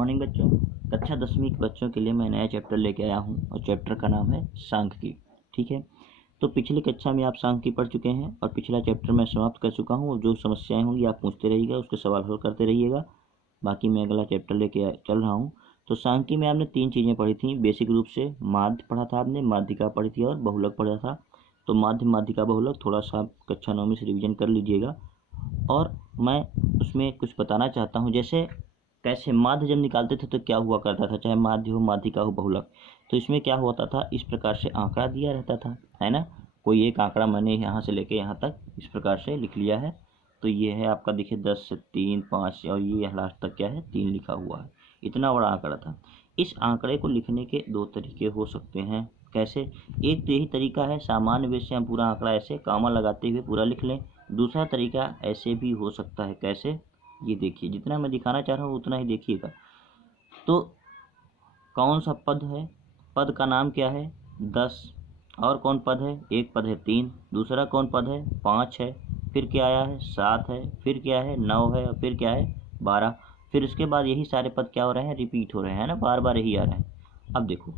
Morning बच्चों। कक्षा 10वीं के बच्चों के लिए मैं नया चैप्टर लेके आया हूँ और चैप्टर का नाम है सांख्यिकी। ठीक है, तो पिछली कक्षा में आप सांख्यिकी पढ़ चुके हैं और पिछला चैप्टर मैं समाप्त कर चुका हूँ। और जो समस्याएं होंगी आप पूछते रहिएगा, उसके सवाल हल करते रहिएगा। बाकी मैं अगला चैप्टर लेके चल रहा हूँ। तो सांख्यिकी में आपने 3 चीज़ें पढ़ी थी बेसिक रूप से। माध्य पढ़ा था आपने, माध्यिका पढ़ी थी और बहुलक पढ़ा था। तो माध्य, माध्यिका, बहुलक थोड़ा सा कक्षा 9 से रिविजन कर लीजिएगा। और मैं उसमें कुछ बताना चाहता हूँ, जैसे कैसे माध्य जब निकालते थे तो क्या हुआ करता था, चाहे माध्य हो, माध्यिका हो, बहुलक। तो इसमें क्या होता था, इस प्रकार से आंकड़ा दिया रहता था, है ना। कोई एक आंकड़ा मैंने यहाँ से लेके यहाँ तक इस प्रकार से लिख लिया है। तो ये है आपका, देखिए 10 से 3, 5 और ये लास्ट तक क्या है 3 लिखा हुआ है। इतना बड़ा आंकड़ा था। इस आंकड़े को लिखने के 2 तरीके हो सकते हैं। कैसे? एक तो यही तरीका है, सामान्य वेग से हम पूरा आंकड़ा ऐसे कामा लगाते हुए पूरा लिख लें। दूसरा तरीका ऐसे भी हो सकता है। कैसे? ये देखिए, जितना मैं दिखाना चाह रहा हूँ उतना ही देखिएगा। तो कौन सा पद है, पद का नाम क्या है 10, और कौन पद है, एक पद है 3, दूसरा कौन पद है 5 है, फिर क्या आया है 7 है, फिर क्या है 9 है, और फिर क्या है 12। फिर उसके बाद यही सारे पद क्या हो रहे हैं, रिपीट हो रहे हैं ना, बार बार यही आ रहे हैं। अब देखो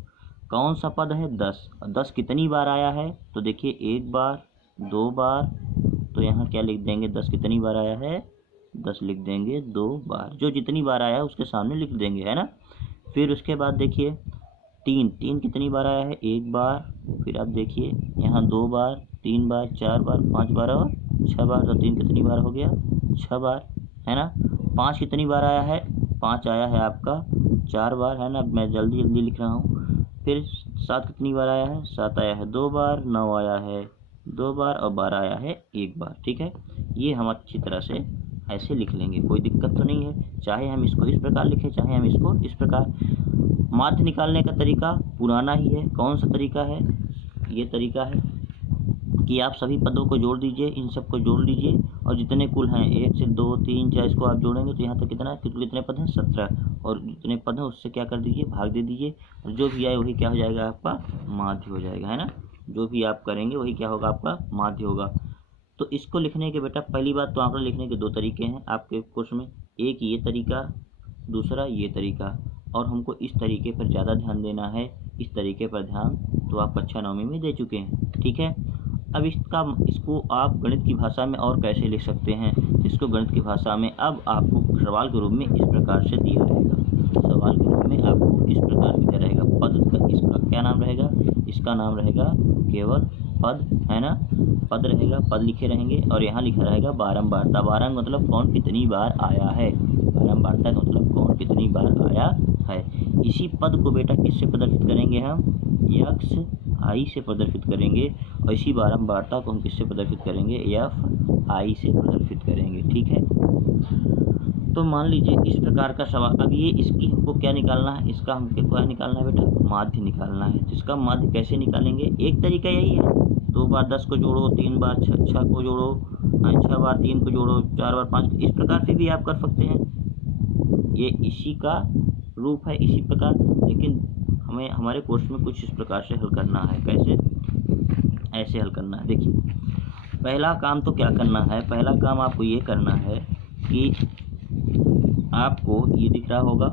कौन सा पद है 10, और 10 कितनी बार आया है, तो देखिए 1 बार, 2 बार। तो यहाँ क्या लिख देंगे, 10 कितनी बार आया है, 10 लिख देंगे 2 बार। जो जितनी बार आया है उसके सामने लिख देंगे, है ना। फिर उसके बाद देखिए 3 कितनी बार आया है, 1 बार। फिर आप देखिए यहाँ 2 बार, 3 बार, 4 बार, 5 बार और 6 बार। तो 3 कितनी बार हो गया, 6 बार, है ना। 5 कितनी बार आया है, 5 आया है आपका 4 बार, है ना। मैं जल्दी जल्दी लिख रहा हूँ। फिर 7 कितनी बार आया है, 7 आया है 2 बार, 9 आया है 2 बार और 12 आया है 1 बार। ठीक है, ये हम अच्छी तरह से ऐसे लिख लेंगे, कोई दिक्कत तो नहीं है। चाहे हम इसको इस प्रकार लिखें, चाहे हम इसको इस प्रकार। माध्य निकालने का तरीका पुराना ही है। कौन सा तरीका है, ये तरीका है कि आप सभी पदों को जोड़ दीजिए, इन सब को जोड़ लीजिए और जितने कुल हैं 1 से 2, 3, 4 इसको आप जोड़ेंगे तो यहाँ तक कितना, कितने पद हैं 17। और जितने पद हैं उससे क्या कर दीजिए, भाग दे दीजिए। और जो भी आए वही क्या हो जाएगा, आपका माध्य हो जाएगा, है ना। जो भी आप करेंगे वही क्या होगा, आपका माध्य होगा। तो इसको लिखने के बेटा पहली बात तो आंकड़ा लिखने के 2 तरीके हैं आपके कोर्स में। एक ये तरीका, दूसरा ये तरीका। और हमको इस तरीके पर ज़्यादा ध्यान देना है, इस तरीके पर ध्यान तो आप कक्षा 9वीं में दे चुके हैं। ठीक है, अब इसको आप गणित की भाषा में और कैसे लिख सकते हैं, इसको गणित की भाषा में अब आपको सवाल के रूप में इस प्रकार से दिया रहेगा। सवाल के रूप में आपको इस प्रकार दिया रहेगा। पद का इसका क्या नाम रहेगा, इसका नाम रहेगा केवल पद, है ना। पद रहेगा, पद लिखे रहेंगे और यहाँ लिखा रहेगा बारंबारता। बारंग मतलब कौन कितनी बार आया है, बारंबारता का मतलब कौन कितनी बार आया है। इसी पद को बेटा किससे प्रदर्शित करेंगे हम, यक्स आई से प्रदर्शित करेंगे। और इसी बारंबारता को हम किससे प्रदर्शित करेंगे, एफ आई से प्रदर्शित करेंगे। ठीक है, तो मान लीजिए इस प्रकार का सवाल। अब ये इसकी हमको क्या निकालना है, इसका हमको क्या निकालना है बेटा, माध्य निकालना है। जिसका माध्य कैसे निकालेंगे, एक तरीका यही है, 2 बार 10 को जोड़ो, 3 बार 6 को जोड़ो, 6 बार 3 को जोड़ो, 4 बार 5, इस प्रकार से भी आप कर सकते हैं। ये इसी का रूप है, इसी प्रकार। लेकिन हमें हमारे कोर्स में कुछ इस प्रकार से हल करना है। कैसे, ऐसे हल करना है। देखिए पहला काम तो क्या करना है, पहला काम आपको ये करना है कि आपको ये दिख रहा होगा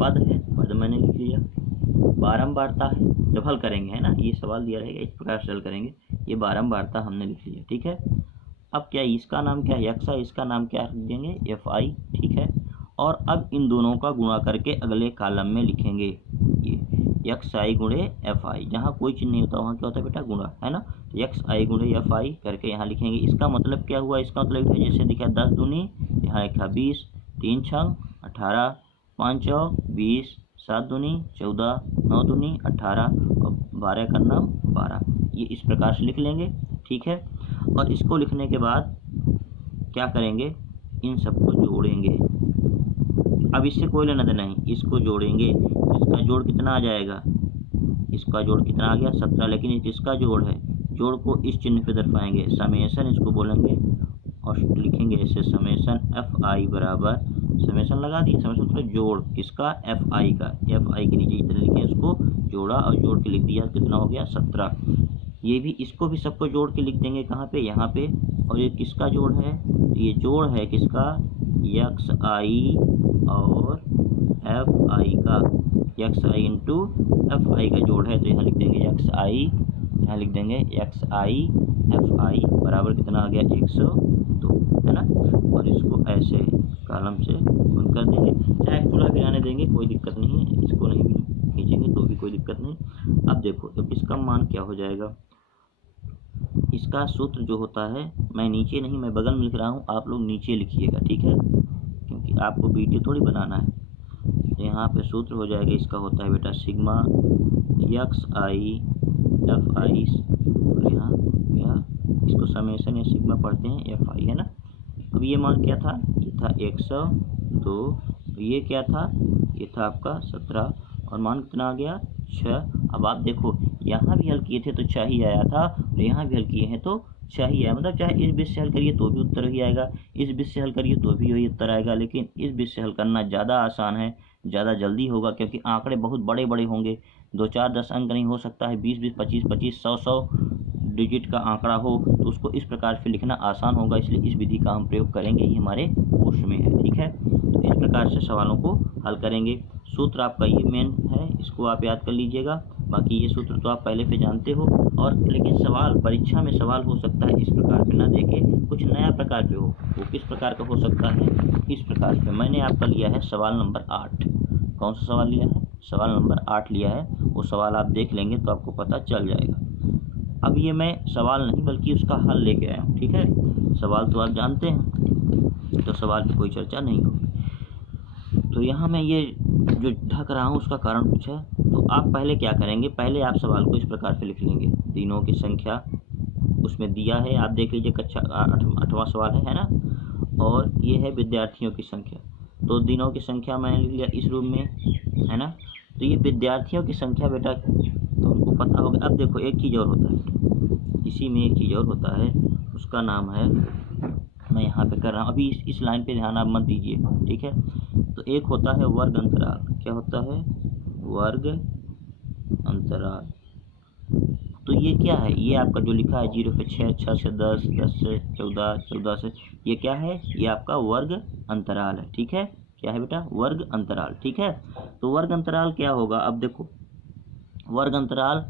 पद है, पद मैंने लिख लिया। बारंबारता है, जब हल करेंगे, है ना, ये सवाल दिया रहेगा इस प्रकार से हल करेंगे। ये बारंबारता हमने लिख लिया। ठीक है, अब क्या इसका नाम क्या है, यक्स आई, इसका नाम क्या रख देंगे, एफ आई। ठीक है, और अब इन दोनों का गुणा करके अगले कॉलम में लिखेंगे, ये यक्स आई गुणे एफ आई। जहाँ कोई चिन्ह नहीं होता वहाँ क्या होता है बेटा, गुणा, है ना। तो यक्स आई गुणे एफ आई करके यहाँ लिखेंगे। इसका मतलब क्या हुआ, इसका मतलब है जैसे दिखा 10 दूनी, यहाँ लिखा 20, 3 छंग 18, 5 चौक 20, 7 दूनी 14, 9 दूनी 18 और 12 का नाम 12। ये इस प्रकार से लिख लेंगे। ठीक है, और इसको लिखने के बाद क्या करेंगे, इन सबको जोड़ेंगे। अब इससे कोई लेना देना नहीं, इसको जोड़ेंगे। इसका जोड़ कितना आ जाएगा, इसका जोड़ कितना आ गया 17। लेकिन इसका जोड़ है, जोड़ को इस चिन्ह पे दर्शाएंगे, समेसन इसको बोलेंगे और लिखेंगे ऐसे, समेसन एफ आई बराबर, समेसन लगा दिए, समेसन मतलब जोड़ किसका, एफ आई का। एफ आई के नीचे इतना लिखे, उसको जोड़ा और जोड़ के लिख दिया, कितना हो गया 17। ये भी, इसको भी सबको जोड़ के लिख देंगे कहाँ पे, यहाँ पे। और ये किसका जोड़ है, ये जोड़ है किसका, यक्स आई और एफ आई का x I into F I का जोड़ है, तो यहाँ लिख देंगे एक्स आई, यहाँ लिख देंगे एक्स आई एफ आई बराबर कितना आ गया 102, है ना। और इसको ऐसे कॉलम से बंद कर देंगे, चाहे खुला भी आने देंगे कोई दिक्कत नहीं है, इसको नहीं भी खींचेंगे तो भी कोई दिक्कत नहीं। अब देखो अब इसका मान क्या हो जाएगा, इसका सूत्र जो होता है, मैं नीचे नहीं मैं बगल में लिख रहा हूँ, आप लोग नीचे लिखिएगा, ठीक है, क्योंकि आपको वीडियो थोड़ी बनाना है। यहाँ पे सूत्र हो जाएगा, इसका होता है बेटा sigma x I F I, और यहाँ क्या इसको समेसन या सिग्मा पढ़ते हैं एफ आई, है ना। अब ये मान क्या था, ये था 102, ये क्या था, ये था आपका 17, और मान कितना आ गया 6। अब आप देखो यहाँ भी हल किए थे तो 6 ही आया था, और यहाँ भी हल किए हैं तो 6 ही आया, मतलब चाहे इस बीच से हल करिए तो भी उत्तर ही आएगा, इस बीच से हल करिए तो भी वही उत्तर आएगा, लेकिन इस बीच से हल करना ज़्यादा आसान है, ज़्यादा जल्दी होगा, क्योंकि आंकड़े बहुत बड़े बड़े होंगे, 2 4 10 अंक नहीं हो सकता है, 20 20 25 25 100 100 डिजिट का आंकड़ा हो, तो उसको इस प्रकार से लिखना आसान होगा, इसलिए इस विधि का हम प्रयोग करेंगे, ये हमारे कोर्स में है, ठीक है। तो इस प्रकार से सवालों को हल करेंगे। सूत्र आपका ये मेन है, इसको आप याद कर लीजिएगा, बाकी ये सूत्र तो आप पहले से जानते हो, और लेकिन सवाल परीक्षा में सवाल हो सकता है इस प्रकार से ना देके कुछ नया प्रकार पे हो, वो किस प्रकार का हो सकता है, इस प्रकार से। मैंने आपका लिया है सवाल नंबर 8, कौन सा सवाल लिया है, सवाल नंबर 8 लिया है, वो सवाल आप देख लेंगे तो आपको पता चल जाएगा। अब ये मैं सवाल नहीं बल्कि उसका हल लेके आया हूँ, ठीक है, सवाल तो आप जानते हैं, तो सवाल की कोई चर्चा नहीं होगी। तो यहाँ मैं ये जो ढक रहा हूँ उसका कारण कुछ है, तो आप पहले क्या करेंगे, पहले आप सवाल को इस प्रकार से लिख लेंगे, दिनों की संख्या उसमें दिया है, आप देख लीजिए, कक्षा 8वां सवाल है ना, और ये है विद्यार्थियों की संख्या, तो दिनों की संख्या मैंने लिख लिया इस रूप में, है ना। तो ये विद्यार्थियों की संख्या बेटा तो हमको पता होगा। अब देखो एक चीज़ और होता है, इसी में एक चीज़ और होता है, उसका नाम है, मैं यहाँ पे कर रहा हूँ, अभी इस लाइन पे ध्यान आप मत दीजिए, ठीक है। तो एक होता है वर्ग अंतराल, क्या होता है, वर्ग अंतराल, तो ये क्या है, ये आपका जो लिखा है 0 से 6, 6 से 10, 10 से 14, 14 से, ये क्या है, ये आपका वर्ग अंतराल है, ठीक है, क्या है बेटा, वर्ग अंतराल, ठीक है। तो वर्ग अंतराल क्या होगा, अब देखो वर्ग अंतराल,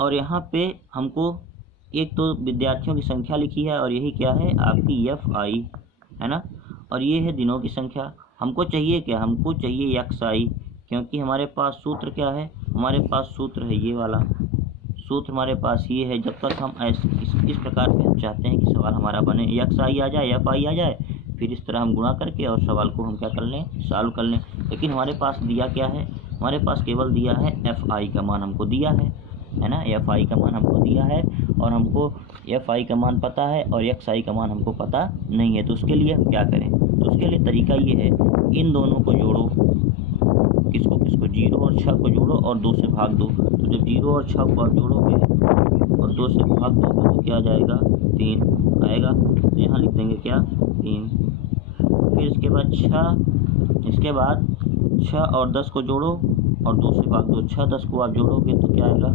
और यहाँ पे हमको एक तो विद्यार्थियों की संख्या लिखी है, और यही क्या है आपकी एफ आई, है ना, और ये है दिनों की संख्या। हमको चाहिए क्या, हमको चाहिए एक्स आई, क्योंकि हमारे पास सूत्र क्या है, हमारे पास सूत्र है ये वाला सूत्र, हमारे पास ये है, जब तक हम इस प्रकार से हम चाहते हैं कि सवाल हमारा बने, एक्स आई आ जाए, एफ आई आ जाए, फिर इस तरह हम गुणा करके और सवाल को हम क्या कर लें, सॉल्व कर लें। लेकिन हमारे पास दिया क्या है, हमारे पास केवल दिया है एफ आई का मान हमको दिया है ना, एफ आई का मान हमको दिया है, और हमको एफ आई का मान पता है और एक्स आई का मान हमको पता नहीं है। तो उसके लिए हम क्या करें, तो उसके लिए तरीका ये है, इन दोनों को जोड़ो, किसको किसको, 0 और 6 को जोड़ो और 2 से भाग दो। तो जब 0 और 6 को आप जोड़ोगे और 2 से भाग दोगे तो क्या जाएगा, 3 आएगा, तो यहाँ लिख देंगे क्या 3। फिर इसके बाद 6 और 10 को जोड़ो और 2 से भाग दो, 6 10 को आप जोड़ोगे तो क्या आएगा,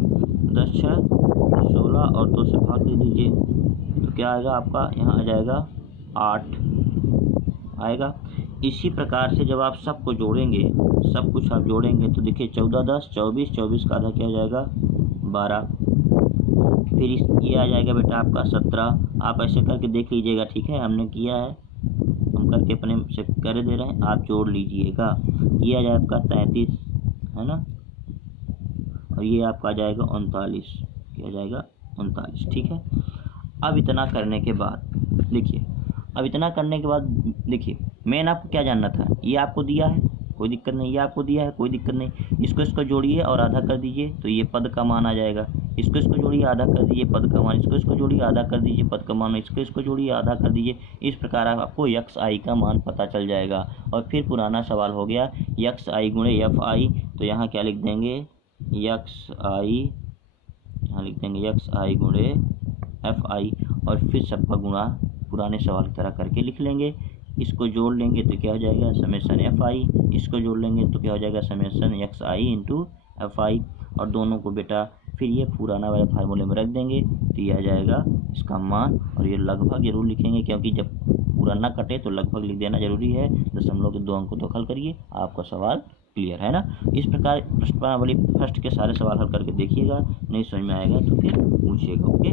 10 6 16 और 2 से भाग दे दीजिए, तो क्या आएगा आपका, यहाँ आ जाएगा 8 आएगा। इसी प्रकार से जब आप सबको जोड़ेंगे, सब कुछ आप जोड़ेंगे तो देखिए 14 10 24, 24 का आधा क्या आ जाएगा 12, फिर ये आ जाएगा बेटा आपका 17। आप ऐसे करके देख लीजिएगा, ठीक है, हमने किया है, हम करके अपने से कर दे रहे हैं, आप जोड़ लीजिएगा। ये आ जाएगा आपका 33, है ना, और ये आपका आ जाएगा 39, क्या जाएगा 39, ठीक है। अब इतना करने के बाद देखिए, अब इतना करने के बाद देखिए, मेन आपको क्या जानना था, ये आपको दिया है कोई दिक्कत नहीं, ये आपको दिया है कोई दिक्कत नहीं, इसको जोड़िए और आधा कर दीजिए तो ये पद का मान आ जाएगा, इसको जोड़िए आधा कर दीजिए पद का मान, इसको जोड़िए आधा कर दीजिए पद का मान, इसको जोड़िए आधा कर दीजिए। इस प्रकार आपको एक्स आई का मान पता चल जाएगा। और फिर पुराना सवाल हो गया एक्स आई गुणे एफ आई, तो यहाँ क्या लिख देंगे, एक्स आई, यहाँ लिख देंगे एक्स आई गुणे एफ आई, और फिर सबका गुणा पुराने सवाल की तरह करके लिख लेंगे। इसको जोड़ लेंगे तो क्या हो जाएगा, समेसन एफ आई, इसको जोड़ लेंगे तो क्या हो जाएगा, summation x I into F I, और दोनों को बेटा फिर ये पुराना वाले फार्मूले में रख देंगे तो ये आ जाएगा इसका मान। और ये लगभग जरूर लिखेंगे, क्योंकि जब पूरा ना कटे तो लगभग लिख देना जरूरी है। दशमलव के 2 अंकों तो हल करिए, आपका सवाल क्लियर है ना। इस प्रकार प्रश्नावली फर्स्ट के सारे सवाल हल करके देखिएगा, नहीं समझ में आएगा तो फिर पूछिएगा। ओके।